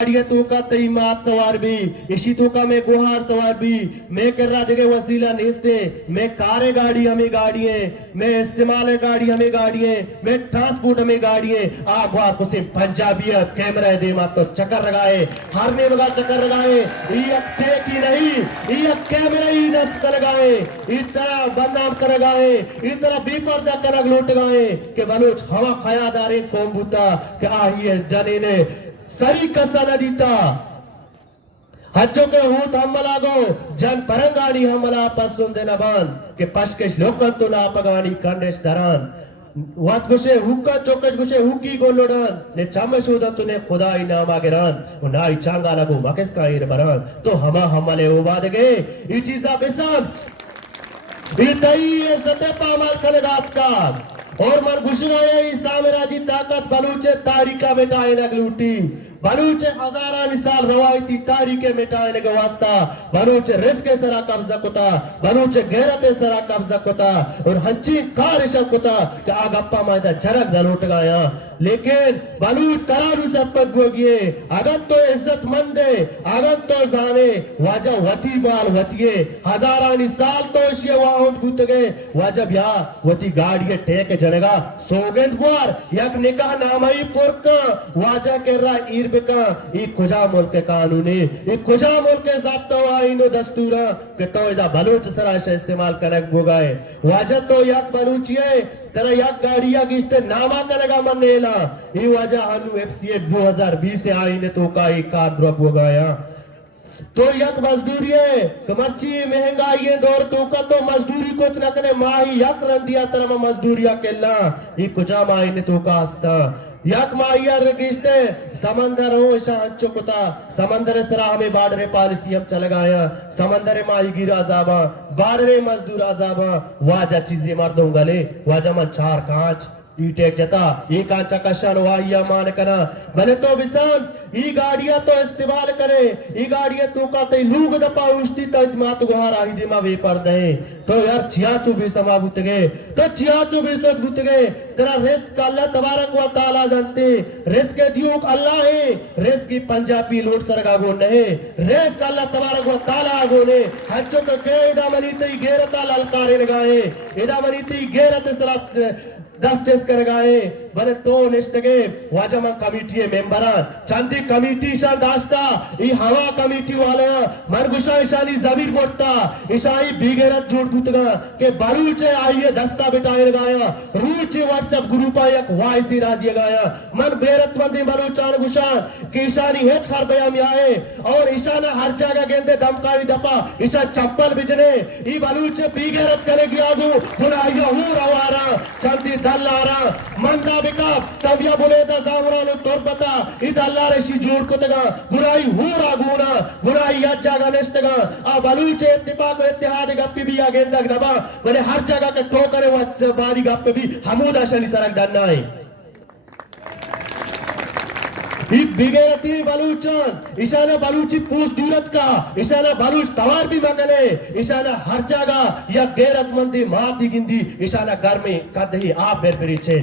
गाड़िया तो का तई मात सवार भी इसी तो का मैं गुहार सवार भी मैं कर रहा जगह वसीला नेस्ते मैं कारे गाड़ी हमें गाड़ियां मैं इस्तेमाल गाड़ी हमें गाड़ियां मैं ट्रांसपोर्ट हमें गाड़ियां आगवार को से पंजाबी कैमरा दे मा तो चक्कर लगाए हरने लगा चक्कर लगाए ये अक्के की नहीं ये कैमरा ही नस कर लगाए इस तरह बदनाम कर लगाए इस तरह बेपर्दा कर लूट गए कि बलोच हवा खयादारे कौम बुता कि आही जने ने सरी कसा न दीता हज्जों के हूत हमला गो जन परंगानी हमला पसंद न बान के पशकेश लोकन तो ना पगानी कंडेश दरान वात गुशे हुक्का चौकश गुशे हुक्की गोलोडन ने चामशुदा तूने खुदा ही नाम आगेरान वो नाई चांगा लगो मकेस का ईर बरान तो हमा हमले उबाद गए ये चीज़ा बेसाब इतनी इज्जत पामाल करेगात का और मन घुसराया साम्राज्य ताकत बलूचे तारीखा मिटाए नगलूटी बलूचे हजारानी साल रवायती तारीखे मिटाने के वास्ता बलूचे रिस्क सरा कब्जा कोता बलूचे गैरत सरा कब्जा कोता और हंची कारिशम कोता कि आगप्पा मायदा जरग नलूट गया लेकिन बलूच तरारू सपत गोगिए अगर तो इज्जत मंदे अगर तो जाने वाजा वती बाल वतिये हजारानी साल तो शिय वाहुंड बुत गए वाजब या वती गाड़ी टेक जनगा सोगंद गुआर यक निकाह नामई पुरका वाजा के रा ईरबका ई खुजा मुल्क कानूनी ई खुजा मुल्क ज़ाब्ता आईनो दस्तूरा के तो इदा बलूच सराश इस्तेमाल करक बोगाए वाजा तो यक बलूचिए तेरा यक गाड़िया किस्ते नामा करेगा मनेला ई वाजा अनु एफसीए 2020 से आईने तो का एक कार बोगाया तो यक मजदूरी है कमर्ची महंगाई है दौर तो का तो मजदूरी को इतना करे माही यक रंदिया तरह मजदूरिया केला ये कुजा माही ने तो का हस्ता यक माहिया रगिस्ते समंदर हो ऐसा अच्छो कुता समंदर सरा हमें बाडरे पॉलिसी हम चल गया समंदर माही गिर आजाबा बाडरे मजदूर आजाबा वाजा चीजें मार दूंगा ले वाजा मन चार कांच ईटेक जता ये कांचा कशन वाहिया मान करा भले तो विसान ई गाड़ियां तो इस्तेमाल करे ई गाड़ियां तो का ते लूग दपा उस्ती तज मात गुहार आही दे मा वे पर दे तो यार छियाचू भी समा बुत गए तो छियाचू भी सद बुत गए तेरा रिस्क अल्लाह तबारक व तआला जानते रिस्क दियो अल्लाह है रिस्क की पंजाबी लोट सरगा गो नहीं रिस्क अल्लाह तबारक व तआला गो ने हच्चो के केदा मनी ते गैरत ललकारे लगाए एदा मनी ते गैरत सरात दस चेस कर गए बने तो निष्ठगे वाजमा कमिटी मेंबरान चांदी कमिटी शा दास्ता ई हवा कमिटी वाले मरगुशा ईशानी जमीर बोटता ईशाई बिगेरत झूठ बुतगा के बलूचे आइए दस्ता बिटाए गया रूचे व्हाट्सएप ग्रुप एक वाइसी रा दिया गया मन बेरतमंदी बलूचान गुशा के ईशानी हेच खर बया में आए और ईशाना हर जगह गेंदे दमकाई दपा ईशा चप्पल बिजने ई बलूचे बिगेरत करेगी आगू बुलाइया हो रवारा चांदी दल्लारा मंदा बिका तबिया बुलेदा जामरानो तोरबता इदल्ला रेशी जोड़ को तगा बुराई हो रागुना बुराई या जगह नेस्तगा आ बलूचे इत्तेफाक इत्तेहाद गप्पी भी आगेंदा गबा बने हर जगह के ठोकरे वच बारी गप्पे भी हमूदा शनि सरक डन्ना है ई बिगेरती बलूचन ईशाना बलूची पूछ दूरत का ईशाना बलूच तवार भी मगले ईशाना हर जगह या गैरतमंदी माती गिंदी ईशाना घर में कदही आप बेरबेरी छे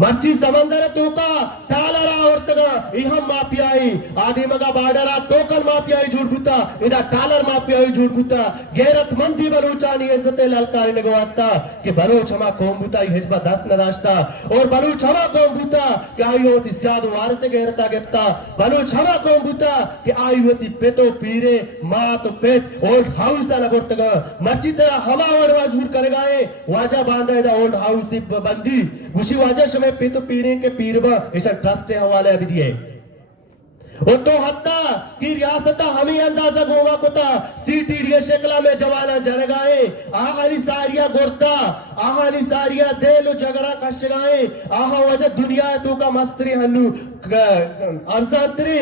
मर्ची समंदर तो का टालरा औरतगा इहम माफियाई आदि मगा बाडरा टोकल माफियाई झूठबुता इदा टालर माफियाई झूठबुता गैरतमंदी बलूचानी इज्जते ललकारी ने वास्ता कि बलूच हमा कौम बुता हिजबा दस नदाश्ता और बलूच हमा कौम बुता कि आई होती सियाद वार से गैरता गिफ्ता बलूच हमा कौम बुता कि आई होती पेतो पीरे मात पेट ओल्ड हाउस दा लगोटगा मर्ची तेरा हवा और मजबूर करेगा वाजा बांधा इदा ओल्ड हाउस बंदी उसी वाजा में पे तो पीरे के पीरबा ऐसा ट्रस्ट है हवाले अभी दिए वो तो हत्ता कि रियासता हमें अंदाजा गोवा कोता सीटीडीए शक्ला में जवाना जनगाए आहानी सारिया गोरता आहानी सारिया देलो जगरा कशगाए आहा वजह दुनिया तो का मस्तरी हन्नू अर्जांतरी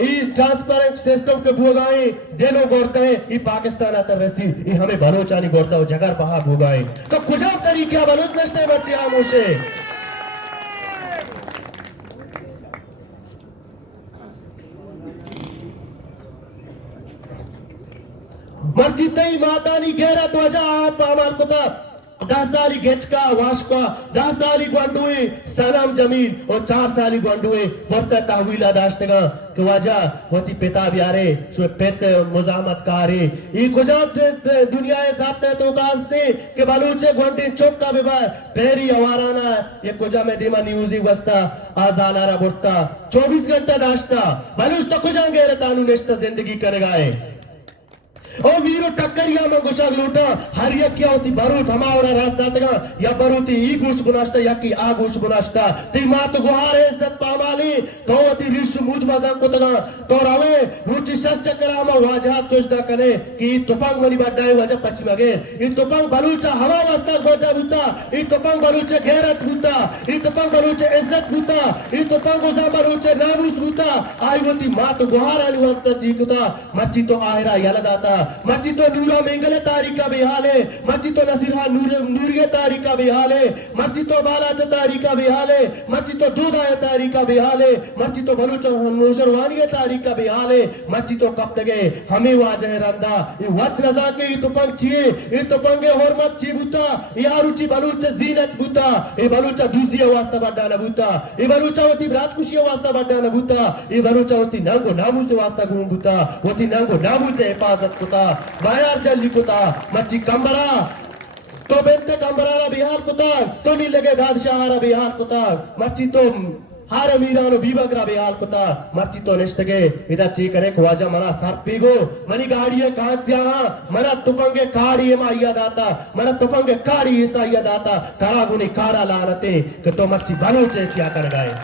ई ट्रांसपेरेंट सिस्टम के भोगाए देलो गोरते ई पाकिस्तान आतर रसी ई हमें बलोचानी गोरता हो जगर बहा भोगाए तो कुछ तरीका बलोच नष्टे बच्चे आमोशे मर्जी तई मातानी गैरत वजह आप अमाल कोता 10 साली गेचका वाशका 10 साली ग्वांडुए सलाम जमील और 4 साली ग्वांडुए वर्ता तावीला दाश्तगा के वाजा होती पेता बियारे शो पेत मुजामत कारे ई गुजाब दुनिया साथ तो कास्ते के बलूचे ग्वांडे चौका बेबार पेरी अवाराना ये कुजा में दिमा न्यूज़ी वस्ता आजालारा बुर्ता 24 घंटा दाश्ता बलूच तो कुजांगे रतानु नेश्ता जिंदगी करेगाए ओ वीरो टक्करिया में गुशा लूटा हर एक क्या होती बरूत हमारा रास्ता तक या बरूती ई गुश गुनाश्ता या की आ गुश गुनाश्ता ती मात गुहार इज्जत पामाली तो होती रिश मूद मजा को तक तो रवे रुचि शस चक्रा में वाजहा चोजदा करे कि तुपंग मनी बड्डाए वजह पश्चिम अगे ई तुपंग बलूचा हवा वास्ता गोटा बुता ई तुपंग बलूचे गैरत बुता ई तुपंग बलूचे इज्जत बुता ई तुपंग उजा बलूचे नामुस बुता आई होती मात गुहार आली वास्ता चीकुता मच्ची तो आहरा यलदाता मच्ची तो नूरा मेंगले तारिका बेहाले मच्ची तो नसीरहा नूरिये तारिका बेहाले मच्ची तो बालाच तारिका बेहाले मच्ची तो दूधाय तारिका बेहाले मच्ची तो बलूच नोजरवानिये तारिका बेहाले मच्ची तो कब तगे हमें वाजह रंदा ये वक्त नजा के ये तो पंचिए ये तो पंगे हरमत ची बुता ये आरुचि बलूच जीनत बुता ये बलूच दूजिया वास्ता बड्डा न बुता ये बलूच वती रात कुशिया वास्ता बड्डा न बुता ये बलूच वती नांगो नामू से वास्ता घूम बुता वती नांगो नामू से हिफाजत कुता बायार जल्दी कुता मच्ची कंबरा तो बेंते कंबरारा बिहार कुता तो नहीं लगे दादशाहारा बिहार कुता मच्ची तो हार मीरानो बीबगरा बिहार कुता मच्ची तो निष्ठगे इधर ची करे ख्वाजा मना सर पीगो मनी गाड़िये कहाँ से यहाँ मना तुपंगे काड़ी माया दाता मना तुपंगे काड़ी ईसाइया दाता तरागुनी कारा लानते कि तो मच्ची बलूचे चिया कर गए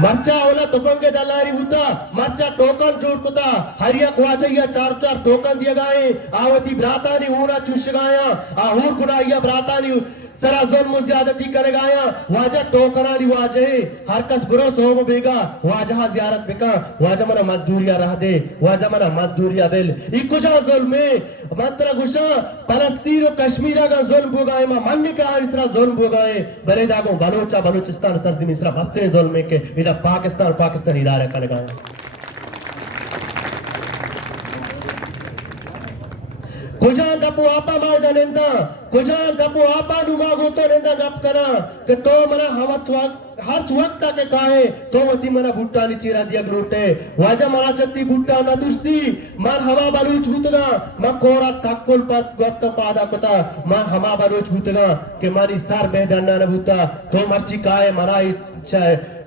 मर्चा ओला तुपंगे दलारी बुता मर्चा टोकन जोड़ कुता हरिया ख्वाजा 4 टोकन दिया गए आवती ब्रातानी ऊना चुश गाया आहूर गुनाइया ब्रातानी सरा जुल्म ज्यादती करेगा या वाजा टोकरानी वाजे हर कस बुरो सोम बेगा वाजा जियारत बिका वाजा मना मजदूरिया रह दे वाजा मना मजदूरिया बिल इकुजा जुल्म मंत्र गुशा फलस्तीन और कश्मीर का जुल्म बुगाए मा मन का इसरा जुल्म बुगाए बरे दागो बलोचा बलूचिस्तान सरदी मिस्रा बस्ते जुल्म के इधर पाकिस्तान इदारा करेगा कुजान दपु आपा मायदा नेंदा कुजान दपु आपा नुमा गोतो नेंदा गप करा कि तो मना हर वक्त के काहे तो वती मना भुट्टा नी चीरा दिया ग्रोटे वाजा मना चत्ती भुट्टा न दुस्ती मन हवा बलूच भूतगा म कोरा तक्कुल पत गत्त पादा कोता म हमा बलूच भूतगा कि मारी सर बेडना न भूता तो मर्ची काहे मना इच्छा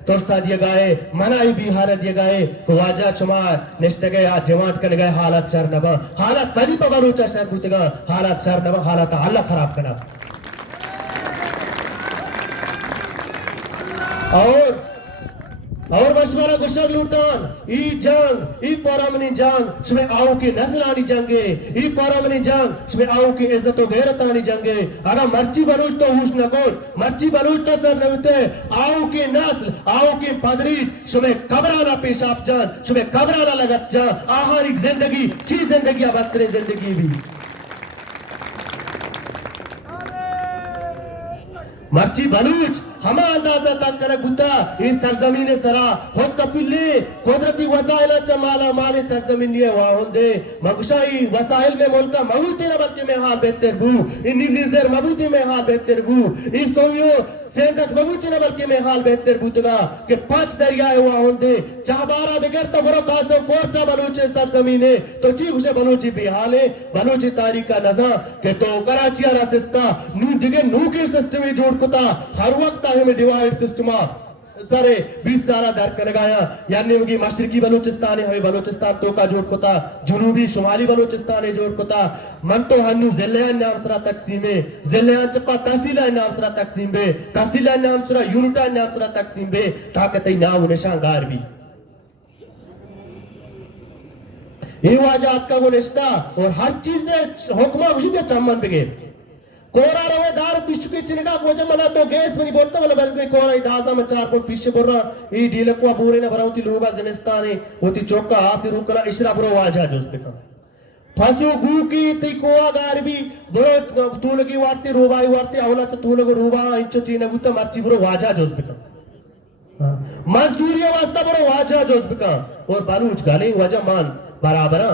तोरसा दिया गए मनाई बिहार दिया गए वाजा चुमा निश्ते गए आज जमात कर गए हालत शर नबा हालत कदी पबलूचा शर बुतगा हालत शर नबा हालत अल्लाह खराब करा और मशवरा गुशर लूटान ई जंग ई परमनी जंग इसमें आओ की नस्लानी जंगे ई परमनी जंग इसमें आओ की इज्जत और गैरतानी जंगे अगर मर्ची बलूच तो हुश न कोट मर्ची बलूच तो सर नवते आओ की नस्ल आओ की पदरीज इसमें कबराना पेशाब जान इसमें कबराना लगत जान आहारिक जिंदगी ची जिंदगी अब अतरे जिंदगी भी मर्ची बलूच हमा अंदाजा तक करे गुता इस सरजमीन सरा खुद कपिले कुदरती वसाइल चमाला माले सरजमीन लिए वाहुंदे मगशाई वसाइल में मुल्का मबूती न बल्कि में हाल बेहतर बू इन निजर मबूती में हाल बेहतर बू इस सोयो सेंदक मबूती न बल्कि में हाल बेहतर बूतगा के 5 दरियाए वाहुंदे चाबारा बगैर तो बरो कासो पोर्टा बलूचे सरजमीने तो ची उसे बलूची बिहाले बलूची तारीख का नजा के तो कराची रास्ता नू दिगे नू के सिस्टम में जोड़ कुता हर वक्त में डिवाइड सिस्टम सरे 20 साल दर कर लगाया यानी मुगी मशरकी बलूचिस्तान है हमें बलूचिस्तान तो का जोड़ कोता जुनूबी शुमाली बलूचिस्तान है जोड़ कोता मन तो हन्नू जिलेयान नाम सरा तकसीम है जिलेयान चप्पा तहसीला नाम सरा तकसीम बे तहसीला नाम सरा यूनिटा नाम सरा तकसीम बे ताकत ही नाम निशान गार भी ये वाजात का वो निष्ठा और हर चीज से हुक्मा खुशी पे चम्मन बिगे कोरा रवे दार पिशु के चिनगा कोजा मला तो गैस मनी बोलता मला बल्कि कोरा इदाजा में 4 को पिशे बोरा ई डीलकवा बोरे ने भराउती लोगा जमिस्ताने होती चौका आसी रुकला इशरा बरो वाजा जोस पे का फसु गु की ती कोआ गार भी बरो तूल की वार्ते रोबाई वार्ते आवला च तूल को रोबा इंचो चीने बुता मर्ची बरो वाजा जोस पे का मजदूरी वास्ता बरो वाजा जोस पे का और बलूच गाले वजा मान बराबर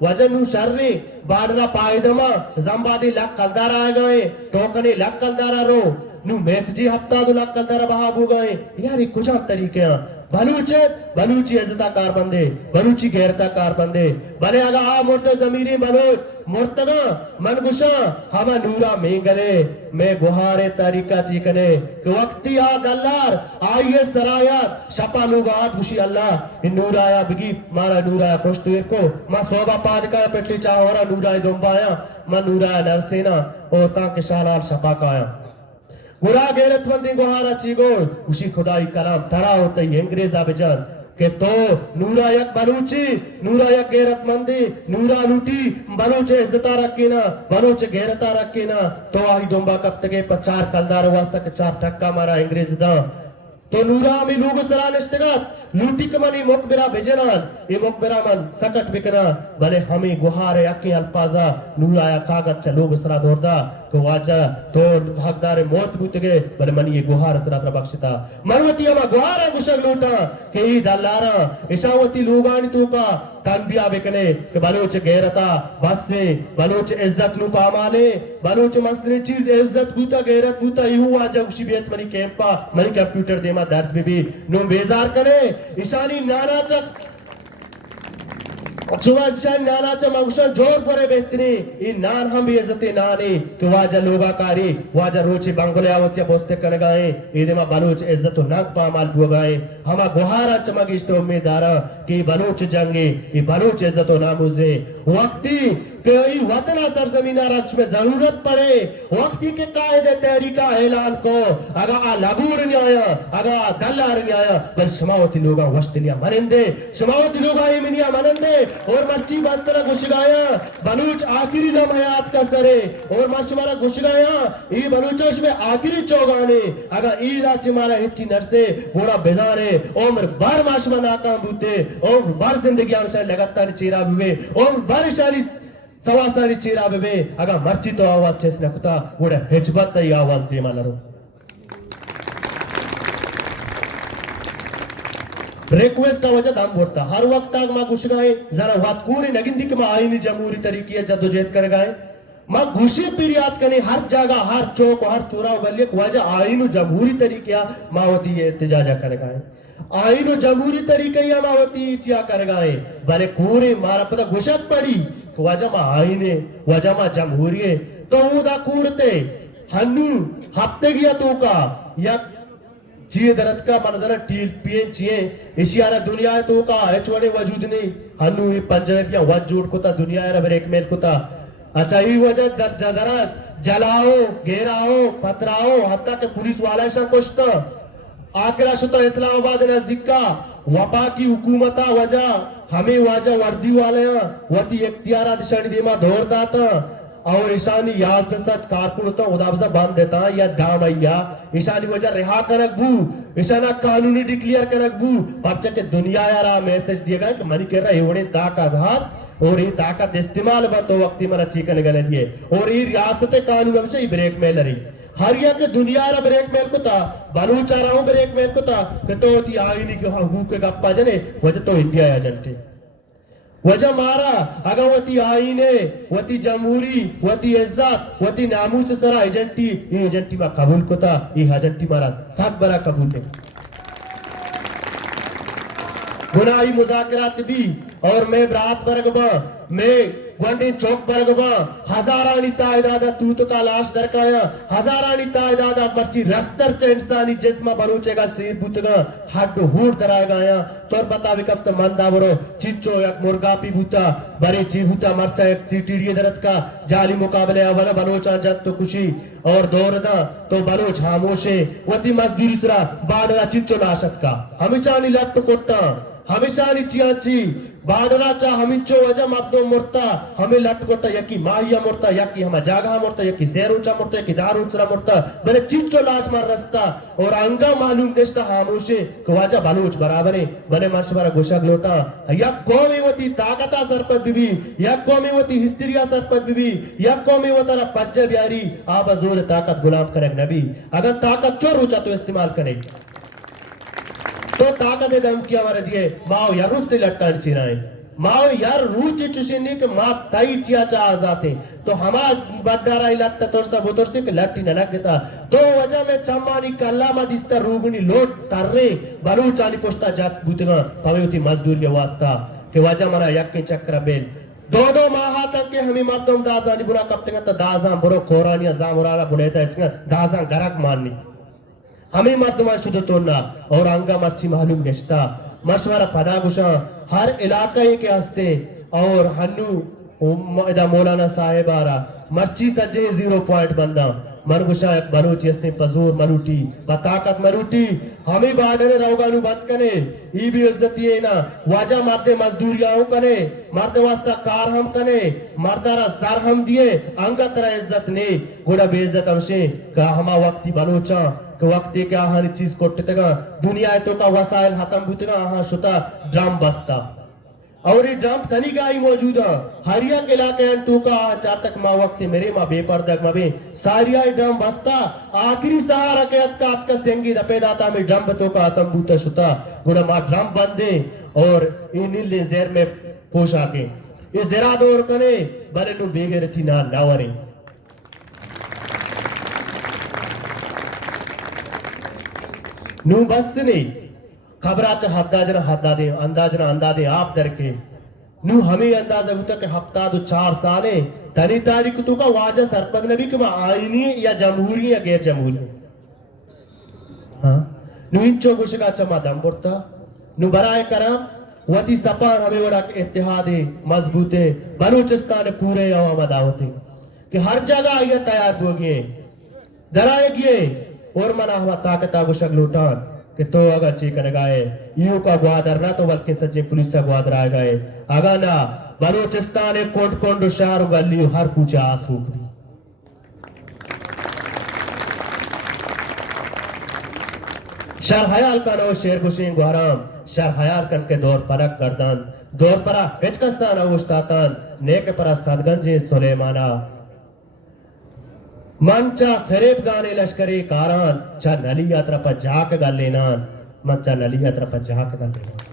वजन शर्री बाडरा पायदमा जंबादी लक कलदारा गए टोकने लक कलदारा रो नु मैसेजी हफ्ता दो लक कलदारा बहाबू गए यार ये कुछ तरीके बलूची इज्जता कार बंदे बलूची गैरता कार बंदे भले अगा आ मुर्ते जमीरी बलूच मुर्तना मनगुशा हमा नूरा मेंगले मैं गुहारे तरीका चीकने वक्ती आ दल्लार आइए सरायात शपा लुगात गुशी अल्लाह इन नूराया बिगी मारा नूराया कोष्टुर को मा सोबा पाद का पेटली चाहोरा नूराय दोंबाया मा नूराया नरसेना ओ ता के शालाल शपा काया गुरा गैरतमंदी गुहारा चीगो उसी खुदाई कलाम तरा होते ही अंग्रेजा बेजान के तो नूरा यक बलूची नूरा यक गैरतमंदी नूरा लूटी बलूचे इज्जता रखी ना बलूचे गैरता रखी ना तो आही दोंबा कब तक 4 कलदार वास्ता के 4 टक्का मारा अंग्रेज दा तो नूरा मी लोग सरा निष्ठगत लूटी कमनी मुकबरा बेजनान ये मुकबरा मन सकट बिकना भले हमें गुहारे अकी अल्पाजा नूरा या कागज च लोग सरा दोरदा को वाजा तो हकदार मौत बुतगे भले मनी ये गुहार सरा बख्शिता मरवती अमा गुहारा गुशग लूटा के ई दल्लारा इशावती लोगानी तो का तंबिया बिकने के बलोच गैरता बस से बलोच इज्जत नु पामाने बलोच मसले चीज इज्जत बुता गैरत बुता यूं वाजा उसी बेत मनी कैंपा मनी कंप्यूटर देमा दर्द भी नो बेजार करे ईशानी नाना चक चुवाचान नाना च मगशन जोर परे बेहतरी इन नान हम भी इज्जते नाने कि वाजा लोगा कारी वाजा रोचे बंगले आवत्या बोस्ते कन गाए इदे मा बलोच इज्जत नाक पामाल दुआ गाए हमा गुहारा चमगिष्ट उम्मीदारा कि बलोच जंगे ये बलोच इज्जत नामुजे वक्ती कि वतन सरजमीन रच में जरूरत पड़े वक्ती के कायदे तहरीका ऐलान को अगा आ लगूर न्याय अगा दल्लार न्याय पर समावती लोगा वस्तलिया मनंदे समावती लोगा इमिनिया मनंदे और मर्ची बत्तरा गुशगाया बलूच आखिरी दम हयात का सरे और मर्चमारा गुशगाया ई बलूचोश में आखिरी चौगाने अगा ई राच मारा हिच्ची नरसे घोड़ा बेजारे उम्र भर माशमा नाकाम बूते उम्र भर जिंदगी आमशा लगातार चेरा हुए उम्र भर शारी सवासारी चेरा बेबे अगर मर्ची तो आवाज చేసిన కుతా కూడా హెజ్బత్ ఈ आवाज దేమన్నారు रिक्वेस्ट का वजह दाम बोलता हर वक्त तक मां घुस गए जरा बात कोरी नगिंदी के मां आईनी जमहूरी तरीके जद्दोजहद कर गए मां घुसी पिरियात कने हर जगह हर चौक हर चौराहा गली वजह आईनु जमहूरी तरीके मावती एहतजाज कर गए आईनु जमहूरी तरीके मावती चिया कर गए भले कोरे मारा पता घुसत पड़ी वजह मा आईने वजह मा जमहूरी तो उदा कूरते हन्नू हफ्ते गया तो का या जिए दरद का मनजरा टील पिए चिए इशियारा दुनिया तो का है छोड़े वजूद नहीं हन्नू ये पंजाब या वजूद को ता दुनिया रा ब्रेक मेल को ता अच्छा ये वजह दरजरा जलाओ घेराओ पथराओ हत्ता के पुलिस वाला सा कोष्टा आखिरा शुता इस्लामाबाद नजदीका वपा की हुकूमता वजह हमें वजह वर्दी वाले वती इख्तियारा दिशानी देमा दौर दाता और ईशानी याद के साथ कारकुन होता उदावजा बांध देता या गांव आया ईशानी वजह रिहा करक बू ईशाना कानूनी डिक्लेयर करक बू पर्चे के दुनिया यारा मैसेज दिएगा कि मनी कह रहा है वड़े ताका घास और ये ताकत इस्तेमाल बर तो वक्ती मरा चीकन गने दिए और ये रियासत कानून में से ब्रेक में लरी हरिया के दुनिया रा ब्रेक मेल को ता बलूचारा ब्रेक मेल को ता के तो ती आईनी के हुकूक के गप्पा जने वजह तो इंडिया एजेंट वजह मारा अगर वती आईने वती जमहूरी वती इज्जत वती नामूस सरा एजेंटी ये एजेंटी में कबूल को ता ये एजेंटी मारा सात बरा कबूल है गुनाही मुज़ाकरात भी और मैं बरात बरगबा मैं वंडे चौक बरगबा हजारानी तादाद तूत का लाश दरकाया हजारानी तादाद मर्ची रस्तर च इंसानी जिस्मा बरूचेगा सिर बुतगा हड हुड दराय गाया तोर बता विकप त मंदा बरो चिच्चो एक मुर्गा पी बुता बरे ची बुता मरचा एक सीटीडी दरत का जाली मुकाबले अवला बलोचा जत तो खुशी और दौरदा तो बलोच खामोशे वती मजदूरी सुरा बाडरा चिच्चो नाशत का हमेशा नी लट कोट्टा हमेशा नी चियाची बाडरा चा हमिचो वजह मर्दो मुर्ता हमें लटकोटा यकी माहिया मुर्ता यकी हमा जागा मुर्ता यकी सेरुचा मुर्ता यकी दारुचरा मुर्ता बरे चिच्चो लाश मार रस्ता और अंगा मालूम नेस्ता हामोशे कवाजा बलूच बराबरे बने मार्शबारा गोशा लोटा यक कौमी वती ताकता सरपत बीबी यक कौमी वती हिस्ट्रिया सरपत बीबी यक कौमी वतरा पज्जे बियारी आबा जोर ताकत गुलाम करक नबी अगर ताकत चोर ऊंचा तो इस्तेमाल करे तो ताकत दम किया मारे दिए माओ या रुस्ते लट्टान चिराए माओ यार रूची चुशिनी के मा ताई चिया चा आजाते तो हमा बड्डारा इलाट तोर सा बोतोर से लट्टी न लगता तो वजह में चम्मानी कल्ला मा दिस्ता रूगनी लोट तररे बलूचानी पोस्ता जात बुतगा पवेती मजदूर के वास्ता के वजह मना यक्के चक्र बेल दो माह तक के हमें मर्दम दाजा नि बुरा कब तक दाजा बुरो कोरानिया जामुराला बुनेता है दाजा गरक माननी हमें मर्दमा शुद्ध तोड़ना और अंगा मर्ची मालूम निश्ता मशवरा पदागुशा हर इलाके के हस्ते और हन्नू इदा मौलाना साहेब आरा मर्ची सजे 0 पॉइंट बंदा मरगुशा एक मरुची हस्ते पजूर मरुटी बताकत मरुटी हमें बाडने रहोगानु बंद कने ई भी इज्जत ये ना वाजा मर्दे मजदूरियां कने मर्दे वास्ता कार हम कने मर्दारा सर हम दिए अंगा तरह इज्जत ने गोड़ा बेइज्जत हमसे का हमा वक्ती बलोचा वक्त क्या हर चीज कोट्टेगा दुनिया तो का वसाइल खत्म बुतगा हां शुता ड्रम बस्ता और ये ड्रम तनी का ही मौजूद है हरिया के इलाके अंटू का चार तक मा वक्त मेरे मा बेपर्दा मा बे सारिया ड्रम बस्ता आखिरी सहारा के अत का सेंगी दपे दाता में ड्रम तो का तम बुता शुता गुड़ा मा ड्रम बंदे और इन ले ज़ेर में पोशा के ये ज़रा दौर कने भले नु बेगे रथी ना नावरे नू बस नहीं खबराचा हद्दा दे अंदाजे आप दर के नू हमें अंदाजा होता कि हफ्ता दो 4 साल है तनी तारीख तो का वाजा सरपंच नबी के आईनी या जमहूरी या गैर जमहूरी हाँ नू इंचो गुशका चमा दम बोलता नू बराए करम वती सपान हमें वड़ा के इत्तेहाद है मजबूत है बलूचिस्तान पूरे आवाम दावते कि हर जगह ये तैयार हो गए डराएगी और मना हुआ ताकत आगुशक लूटान कि तो अगर चीकन गाए यू का ग्वादर ना तो बल्कि सच्चे पुलिस का ग्वादर आ गए अगर ना बलूचिस्तान एक कोट कोंड शहर गली हर पूछा आंसू भी शर हयाल का नो शेर गुशीन गुहराम शर हयाल कन के दौर परक गर्दन दौर परा हिचकस्तान अवस्तातन नेक परा सदगंजे सुलेमाना मंचा खरीब गाने लश्करी कारान चा नली यात्रा पर झाक गल लेनान मंचा नली यात्रा पर झाक गल लेनान